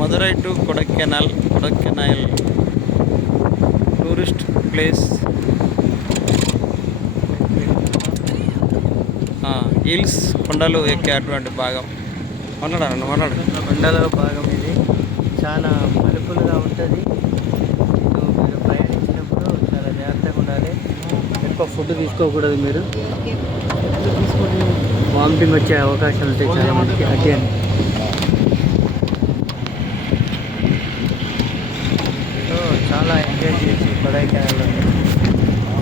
Madurai to Kodaikanal tourist place. Hills కొండలు ఎక్కే అటువంటి భాగం. మన్నాడు కొండలో భాగం ఇది. చాలా మలుపులుగా ఉంటుంది. మీరు ప్రయాణించినప్పుడు చాలా జాగ్రత్తగా ఉండాలి. ఎక్కువ ఫుడ్ తీసుకోకూడదు. మీరు తీసుకుంటే వామిటింగ్ వచ్చే అవకాశాలు ఉంటాయి చాలా మందికి. అదే అని చాలా ఎంజాయ్ చేసి కొడైకెనాల్లో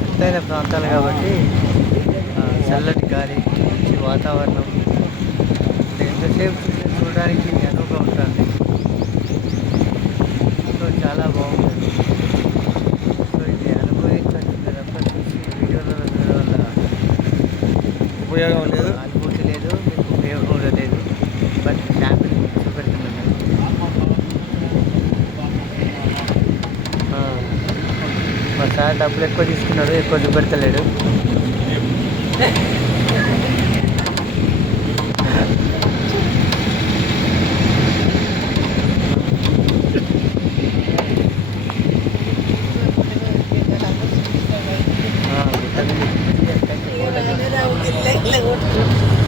ఎత్తైన ప్రాంతాలు కాబట్టి చల్లటి గాలి, మంచి వాతావరణం, ఎంతసేపు చూడడానికి అనువుగా ఉంటుంది. సో చాలా బాగుంటుంది. సో ఇది అనుభవించవచ్చు. తప్ప చూసి వీడియోలో చూడడం వల్ల ఉపయోగం లేదు, అనుభూతి లేదు, మీకు ఉపయోగం కూడా లేదు. బట్ శాంపిల్ చూపెడుతున్నాను. మా సార్ డబ్బులు ఎక్కువ తీసుకున్నాడు, ఎక్కువ చూపెడతలేడు.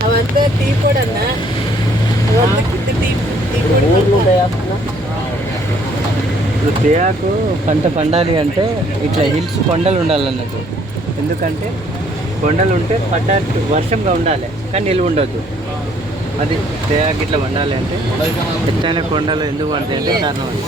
అవంతా టీ పొడి అన్న, ఇప్పుడు తేయాకు పంట పండాలి అంటే ఇట్లా హిల్స్ కొండలు ఉండాలన్నట్టు. ఎందుకంటే కొండలు ఉంటే పడ్డానికి వర్షంగా ఉండాలి, కానీ నిలువ ఉండొద్దు. అది తేయాకు ఇట్లా పండాలి అంటే ఎత్తైన కొండలు ఎందుకు పడతాయి అంటే కారణం అది.